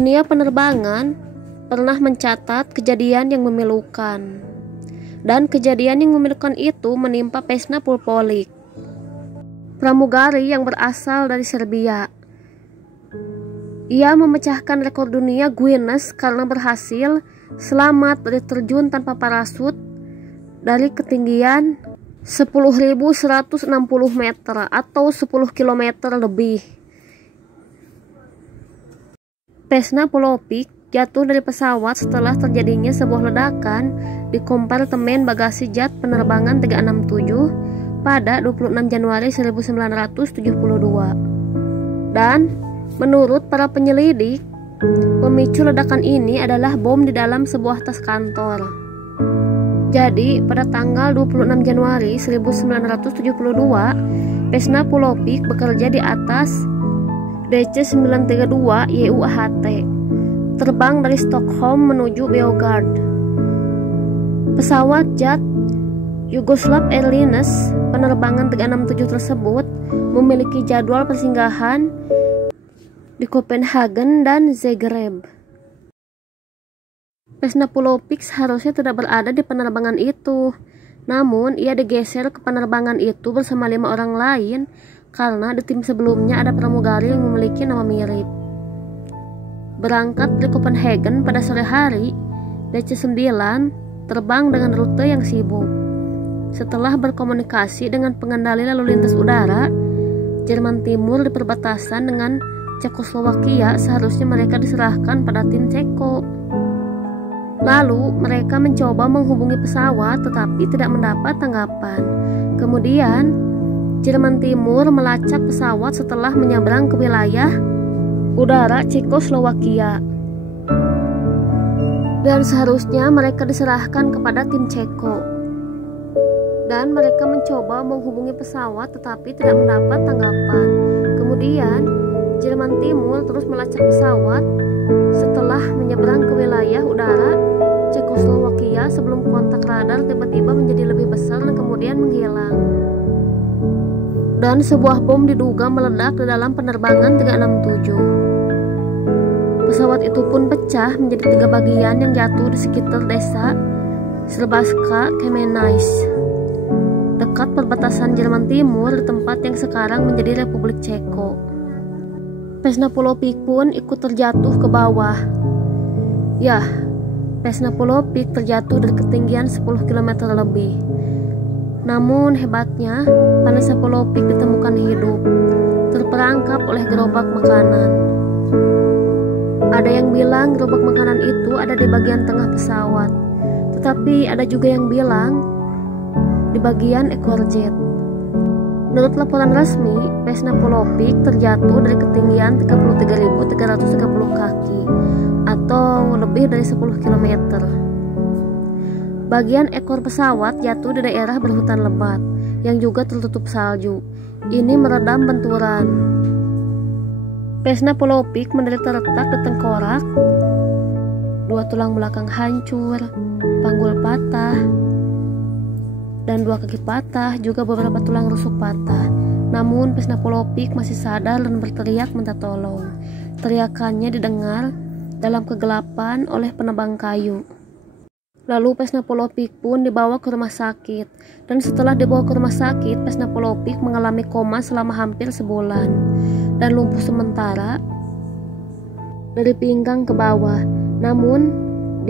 Dunia penerbangan pernah mencatat kejadian yang memilukan. Dan kejadian yang memilukan itu menimpa Vesna Pulpolik, pramugari yang berasal dari Serbia. Ia memecahkan rekor dunia Guinness karena berhasil selamat dari terjun tanpa parasut dari ketinggian 10.160 meter atau 10 km lebih. Vesna Pulpolik jatuh dari pesawat setelah terjadinya sebuah ledakan di kompartemen bagasi jet penerbangan 367 pada 26 Januari 1972. Dan menurut para penyelidik, pemicu ledakan ini adalah bom di dalam sebuah tas kantor. Jadi, pada tanggal 26 Januari 1972, Vesna Pulpolik bekerja di atas DC-932 YUHT, terbang dari Stockholm menuju Beograd. Pesawat jet Yugoslav Airlines penerbangan 367 tersebut memiliki jadwal persinggahan di Copenhagen dan Zagreb. Vesna Pulpolik seharusnya tidak berada di penerbangan itu, namun ia digeser ke penerbangan itu bersama 5 orang lain karena di tim sebelumnya ada pramugari yang memiliki nama mirip. Berangkat dari Copenhagen pada sore hari, DC-9 terbang dengan rute yang sibuk. Setelah berkomunikasi dengan pengendali lalu lintas udara Jerman Timur di perbatasan dengan Cekoslowakia, seharusnya mereka diserahkan pada tim Ceko. Lalu mereka mencoba menghubungi pesawat tetapi tidak mendapat tanggapan. Kemudian Jerman Timur melacak pesawat setelah menyeberang ke wilayah udara Cekoslowakia, dan seharusnya mereka diserahkan kepada tim Ceko. Dan mereka mencoba menghubungi pesawat tetapi tidak mendapat tanggapan. Kemudian Jerman Timur terus melacak pesawat setelah menyeberang ke wilayah udara Cekoslowakia sebelum kontak radar tiba-tiba menjadi lebih besar dan kemudian menghilang. Dan sebuah bom diduga meledak di dalam penerbangan 367. Pesawat itu pun pecah menjadi 3 bagian yang jatuh di sekitar desa Slbaška Kamenais, dekat perbatasan Jerman Timur di tempat yang sekarang menjadi Republik Ceko. Vesna Pulpolik pun ikut terjatuh ke bawah. Ya, Vesna Pulpolik terjatuh dari ketinggian 10 km lebih. Namun hebatnya, Vesna Pulpolik ditemukan hidup, terperangkap oleh gerobak makanan. Ada yang bilang gerobak makanan itu ada di bagian tengah pesawat, tetapi ada juga yang bilang di bagian ekor jet. Menurut laporan resmi, Vesna Pulpolik terjatuh dari ketinggian 33.330 kaki atau lebih dari 10 km. Bagian ekor pesawat jatuh di daerah berhutan lebat yang juga tertutup salju. Ini meredam benturan. Vesna Pulpolik menderita retak di tengkorak, 2 tulang belakang hancur, panggul patah, dan 2 kaki patah, juga beberapa tulang rusuk patah. Namun Vesna Pulpolik masih sadar dan berteriak minta tolong. Teriakannya didengar dalam kegelapan oleh penebang kayu. Lalu Vesna Pulpolik pun dibawa ke rumah sakit, dan setelah dibawa ke rumah sakit, Vesna Pulpolik mengalami koma selama hampir sebulan dan lumpuh sementara dari pinggang ke bawah. Namun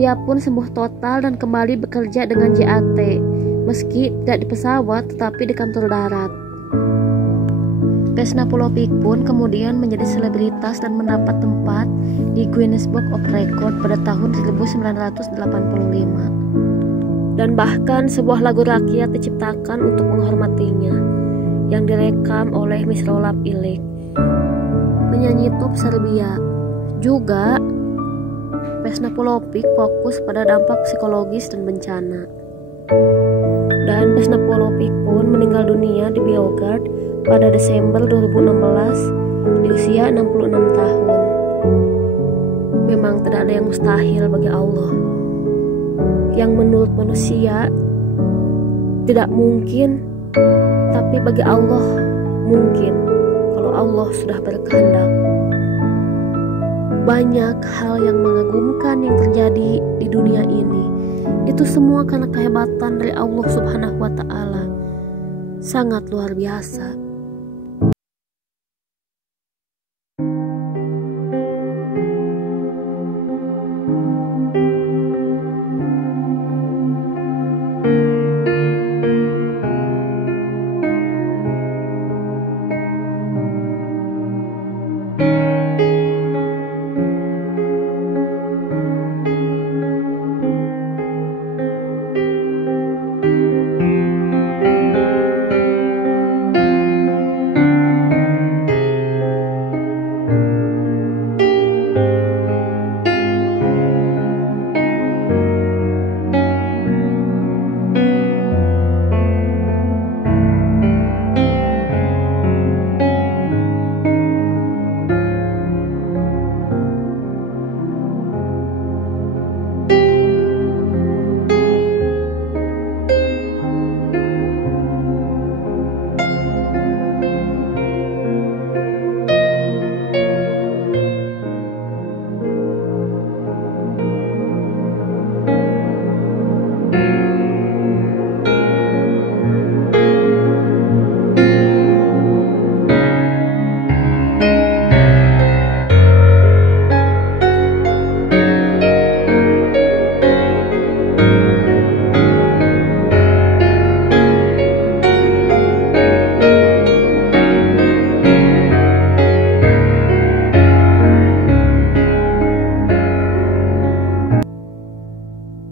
dia pun sembuh total dan kembali bekerja dengan JAT, meski tidak di pesawat tetapi di kantor darat. Vesna Pulpolik pun kemudian menjadi selebritas dan mendapat tempat di Guinness Book of Record pada tahun 1985. Dan bahkan sebuah lagu rakyat diciptakan untuk menghormatinya, yang direkam oleh Miroslav Ilić, penyanyi top Serbia. Juga Vesna Pulpolik fokus pada dampak psikologis dan bencana. Dan Vesna Pulpolik pun meninggal dunia di Beograd pada Desember 2016 di usia 66 tahun. Memang tidak ada yang mustahil bagi Allah. Yang menurut manusia tidak mungkin, tapi bagi Allah mungkin kalau Allah sudah berkehendak. banyak hal yang mengagumkan yang terjadi di dunia ini. Itu semua karena kehebatan dari Allah Subhanahu wa Ta'ala. Sangat luar biasa.